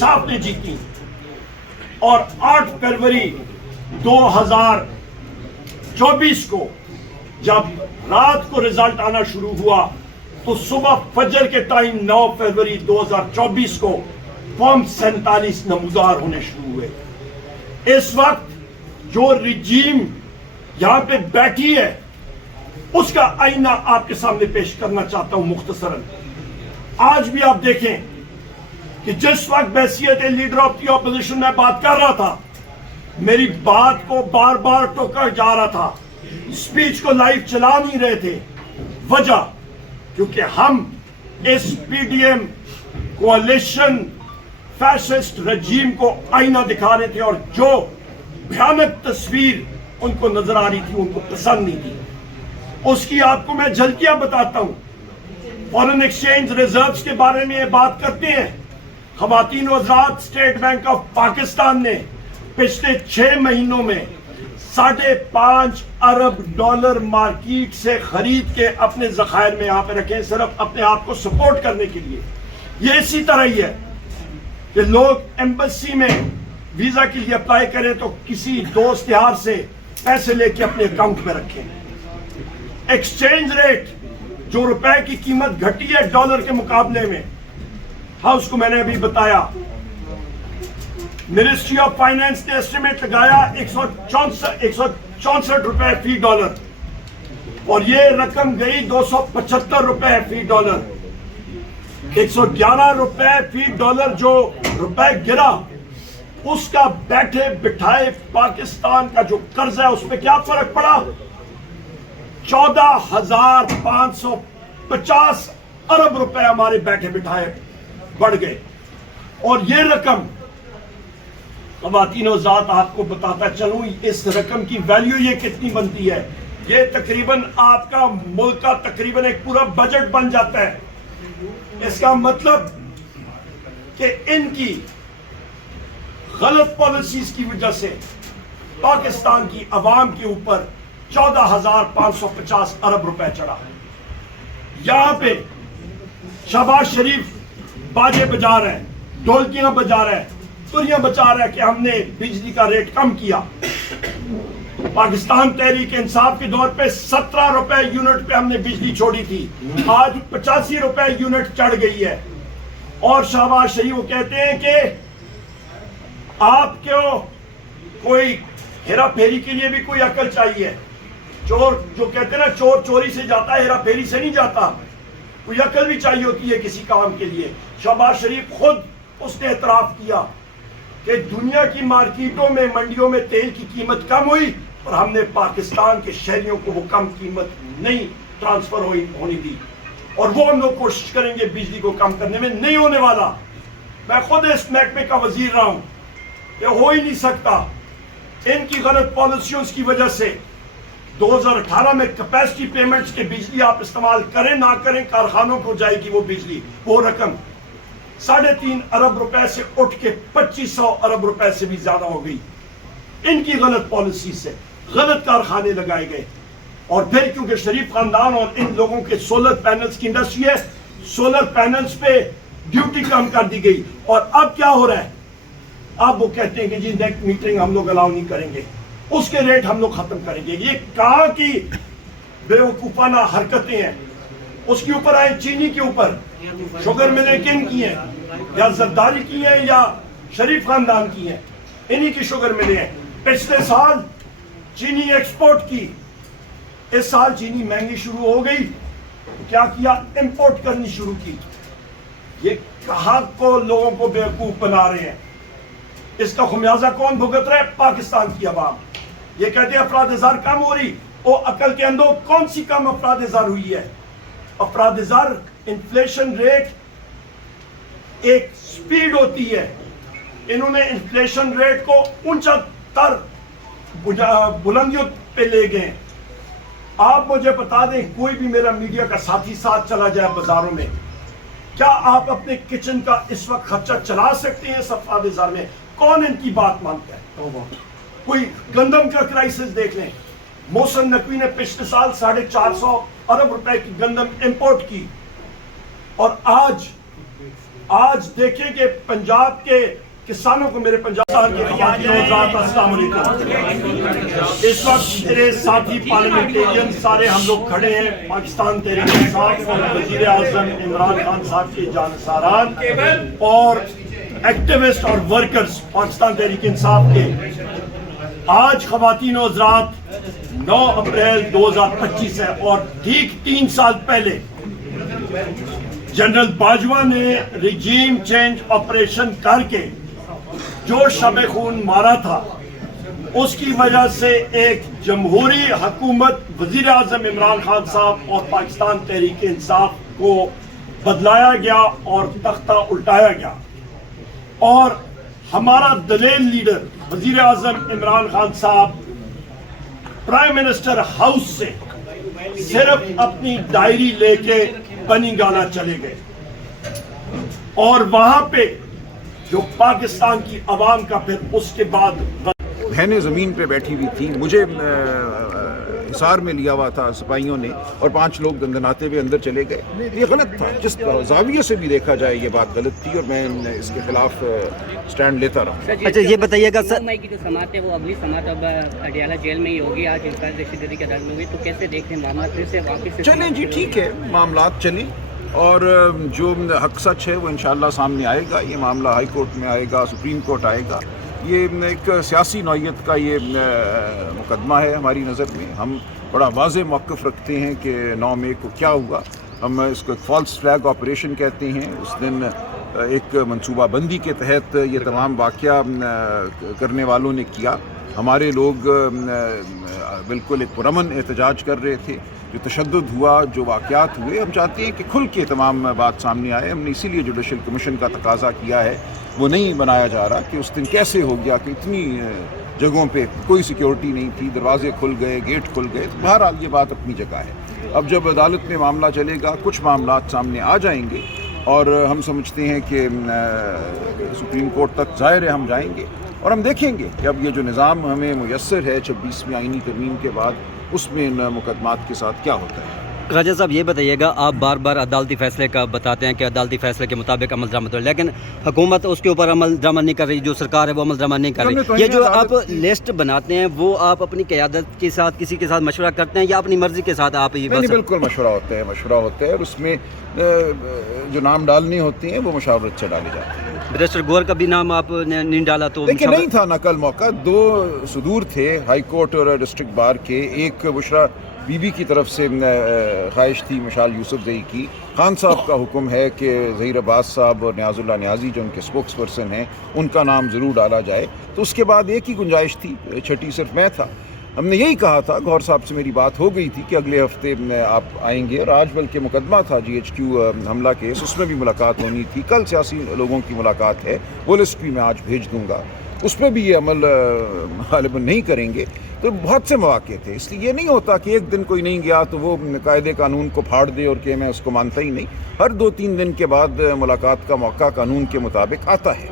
इंसाफ ने जीती। और 8 फरवरी 2024 को जब रात को रिजल्ट आना शुरू हुआ तो सुबह फजर के टाइम 9 फरवरी 2024 को फॉर्म 47 नमूदार होने शुरू हुए। इस वक्त जो रिजीम यहां पे बैठी है उसका आईना आपके सामने पेश करना चाहता हूं मुख्तसरन। आज भी आप देखें कि जिस वक्त बैसियत लीडर ऑफ दी ऑपोजिशन में बात कर रहा था, मेरी बात को बार बार टोका जा रहा था, स्पीच को लाइव चला नहीं रहे थे। वजह क्योंकि हम इस पीडीएम कोalition फैसिस्ट रजीम को आईना दिखा रहे थे और जो भयानक तस्वीर उनको नजर आ रही थी उनको पसंद नहीं थी। उसकी आपको मैं झलकियां बताता हूं। फॉरेन एक्सचेंज रिजर्व्स के बारे में ये बात करते हैं। ख़वातीन व हज़रात, स्टेट बैंक ऑफ पाकिस्तान ने पिछले 6 महीनों में $5.5 अरब मार्केट से खरीद के अपने ज़खायर में यहाँ पे रखे, सिर्फ अपने आप को सपोर्ट करने के लिए। ये इसी तरह ही है कि लोग एम्बेसी में वीजा के लिए अप्लाई करें तो किसी दोस्त यार से पैसे लेके अपने अकाउंट में रखें। एक्सचेंज रेट जो रुपए की कीमत घटी है डॉलर के मुकाबले में, हाउस को मैंने अभी बताया, मिनिस्ट्री ऑफ फाइनेंस ने एस्टिमेट लगाया 164 रुपए फी डॉलर और ये रकम गई 275 रुपए फी डॉलर। 111 रुपए फी डॉलर जो रुपए गिरा उसका बैठे बिठाए पाकिस्तान का जो कर्ज है उस पर क्या फर्क पड़ा? 14,550 अरब रुपए हमारे बैठे बिठाए बढ़ गए। और ये रकम ख़वातीन व हज़रात आपको बताता चलूं, इस रकम की वैल्यू ये कितनी बनती है। ये तकरीबन आपका मुल्क का तकरीबन एक पूरा बजट बन जाता है। इसका मतलब कि इनकी गलत पॉलिसीज की वजह से पाकिस्तान की अवाम के ऊपर 14,550 अरब रुपए चढ़ा। यहां पे शहबाज शरीफ बाजे बजा रहे हैं, ढोलकियां बजा रहे हैं, तुरियां बजा रहे हैं कि हमने बिजली का रेट कम किया। पाकिस्तान तहरीक इंसाफ के दौर पे 17 रुपए यूनिट पे हमने बिजली छोड़ी थी, आज 85 रुपए यूनिट चढ़ गई है। और शहबाज शरीफ वो कहते हैं कि आपको कोई हेरा फेरी के लिए भी कोई अकल चाहिए। चोर जो कहते हैं ना, चोर चोरी से जाता है, हेरा फेरी से नहीं जाता। कोई अकल भी चाहिए होती है किसी काम के लिए। शहबाज शरीफ खुद उसने एतराफ किया कि दुनिया की मार्केटों में, मंडियों में तेल की कीमत कम हुई और हमने पाकिस्तान के शहरियों को वो कम कीमत नहीं ट्रांसफर होने दी। और वो हम लोग कोशिश करेंगे बिजली को कम करने में, नहीं होने वाला। मैं खुद इस महकमे का वजीर रहा हूं, ये हो ही नहीं सकता। इनकी गलत पॉलिसियों की वजह से 2018 में कैपेसिटी पेमेंट्स के बिजली आप इस्तेमाल करें ना करें, कारखानों को जाएगी वो बिजली, वो रकम 3.5 अरब रुपए से उठ के 2500 अरब रुपए से भी ज्यादा हो गई। इनकी गलत पॉलिसी से गलत कारखाने लगाए गए। और फिर क्योंकि शरीफ खानदान और इन लोगों के सोलर पैनल्स की इंडस्ट्री है, सोलर पैनल्स पे ड्यूटी कम कर दी गई। और अब क्या हो रहा है, अब वो कहते हैं कि जी नेट मीटरिंग हम लोग अलाउ नहीं करेंगे, उसके रेट हम लोग खत्म करेंगे। ये कहां की बेवकूफाना हरकतें हैं। उसके ऊपर आए चीनी के ऊपर, शुगर मिलें किन की हैं, या जरदारी की हैं या शरीफ खानदान की हैं, इन्हीं की शुगर मिले हैं। पिछले साल चीनी एक्सपोर्ट की, इस साल चीनी महंगी शुरू हो गई तो क्या किया, इंपोर्ट करनी शुरू की। ये कहां को लोगों को बेवकूफ बना रहे हैं। इसका खुमियाजा कौन भुगत रहा है? पाकिस्तान की अवाम। ये कहते हैं अफराद-ए-ज़र कम हो रही, वो अकल के अंदर कौन सी कम अफराद-ए-ज़र हुई है? अफराद-ए-ज़र इन्फ्लेशन रेट एक स्पीड होती है। इन्होंने इन्फ्लेशन रेट को ऊंचा तर बुलंदियों पे ले गए। आप मुझे बता दें, कोई भी मेरा मीडिया का साथी साथ चला जाए बाजारों में, क्या आप अपने किचन का इस वक्त खर्चा चला सकते हैं? इस अफराद-ए-ज़र में कौन इनकी बात मानता है? कोई गंदम का क्राइसिस देख लें, मोहसिन नकवी ने पिछले साल 450 अरब रुपए की गंदम इंपोर्ट की और आज آج دیکھیں کہ پنجاب کے کسانوں کو میرے پنجاب کے خواتین و حضرات السلام علیکم. اس وقت میرے ساتھی پارلیمنٹیرین سارے ہم لوگ کھڑے ہیں پاکستان تحریک انصاف اور وزیر اعظم عمران خان صاحب کے جانثاران اور ایکٹیوسٹ اور ورکرز پاکستان تحریک انصاف کے. آج خواتین و حضرات 9 اپریل 2025 ہے اور ٹھیک 3 سال پہلے جنرل باجوہ نے رجیم چینج آپریشن کر کے جو شب خون مارا تھا اس کی وجہ سے ایک جمہوری حکومت وزیر اعظم عمران خان صاحب اور پاکستان تحریک انصاف کو بدلایا گیا اور تختہ الٹایا گیا اور ہمارا دلیل لیڈر وزیر اعظم عمران خان صاحب پرائم منسٹر ہاؤس سے صرف اپنی ڈائری لے کے بنی گانا چلے گئے اور وہاں پہ جو پاکستان کی عوام کا پھر اس کے بعد بہنیں زمین پہ بیٹھی ہوئی تھی. مجھے حصار میں لیا ہوا تھا سپاہیوں نے اور 5 لوگ دندناتے ہوئے اندر چلے گئے. یہ غلط تھا, جس زاویے سے بھی دیکھا جائے یہ بات غلط تھی اور میں اس کے خلاف سٹینڈ لیتا رہا. اچھا یہ بتائیے گا سر, کی جو سماعت ہے وہ اگلی سماعت اب اڈیالہ جیل میں ہی ہوگی. آج انفراد دہشت گردی کی عدالت میں ہوئی, تو کیسے دیکھتے ہیں معاملات پھر سے واپس چلیں جی ٹھیک ہے, معاملات چلیں اور جو حق سچ ہے وہ انشاءاللہ سامنے آئے گا. یہ معاملہ ہائی کورٹ میں آئے گا, سپریم کورٹ آئے گا. یہ ایک سیاسی نوعیت کا یہ مقدمہ ہے ہماری نظر میں. ہم بڑا واضح موقف رکھتے ہیں کہ 9 مئی کو کیا ہوا. ہم اس کو ایک فالس فلیگ آپریشن کہتے ہیں. اس دن ایک منصوبہ بندی کے تحت یہ تمام واقعہ کرنے والوں نے کیا. ہمارے لوگ بالکل ایک پرامن احتجاج کر رہے تھے. جو تشدد ہوا, جو واقعات ہوئے, ہم چاہتے ہیں کہ کھل کے تمام بات سامنے آئے. ہم نے اسی لیے جوڈیشل کمیشن کا تقاضا کیا ہے. وہ نہیں بنایا جا رہا کہ اس دن کیسے ہو گیا کہ اتنی جگہوں پہ کوئی سیکیورٹی نہیں تھی, دروازے کھل گئے, گیٹ کھل گئے. بہرحال یہ بات اپنی جگہ ہے. اب جب عدالت میں معاملہ چلے گا کچھ معاملات سامنے آ جائیں گے اور ہم سمجھتے ہیں کہ سپریم کورٹ تک ظاہر ہے ہم جائیں گے اور ہم دیکھیں گے کہ اب یہ جو نظام ہمیں میسر ہے 26ویں آئینی ترمیم کے بعد, اس میں ان مقدمات کے ساتھ کیا ہوتا ہے. راجہ صاحب یہ بتائیے گا, آپ بار بار عدالتی فیصلے کا بتاتے ہیں کہ عدالتی فیصلے کے مطابق عمل درآمد ہو, لیکن حکومت اس کے اوپر عمل درآمد نہیں کر رہی, جو سرکار ہے وہ عمل درآمد نہیں کر رہی. یہ جو آپ لسٹ بناتے ہیں وہ آپ اپنی قیادت کے ساتھ کسی کے ساتھ مشورہ کرتے ہیں یا اپنی مرضی کے ساتھ آپ یہ نہیں, بالکل مشورہ ہوتا ہے, مشورہ ہوتا ہے اور اس میں جو نام ڈالنے ہوتے ہیں وہ مشاورت سے ڈالے جاتے ہیں. بیرسٹر گور کا بھی نام آپ نے نہیں ڈالا تو لیکن نہیں تھا نقل موقع. 2 صدور تھے ہائی کورٹ اور ڈسٹرکٹ بار کے. ایک بشرا بی بی کی طرف سے خواہش تھی مشال یوسف زئی کی. خان صاحب کا حکم ہے کہ ظہیر عباس صاحب اور نیاز اللہ نیازی جو ان کے اسپوکس پرسن ہیں ان کا نام ضرور ڈالا جائے. تو اس کے بعد ایک ہی گنجائش تھی, چھٹی صرف میں تھا. ہم نے یہی کہا تھا, گور صاحب سے میری بات ہو گئی تھی کہ اگلے ہفتے آپ آئیں گے, اور آج بلکہ مقدمہ تھا GHQ حملہ کیس, اس میں بھی ملاقات ہونی تھی. کل سیاسی لوگوں کی ملاقات ہے, وہ لسٹ بھی میں آج بھیج دوں گا. اس پہ بھی یہ عمل غالباً نہیں کریں گے. تو بہت سے مواقع تھے, اس لیے یہ نہیں ہوتا کہ ایک دن کوئی نہیں گیا تو وہ قاعدے قانون کو پھاڑ دے اور کہ میں اس کو مانتا ہی نہیں. ہر 2-3 دن کے بعد ملاقات کا موقع قانون کے مطابق آتا ہے.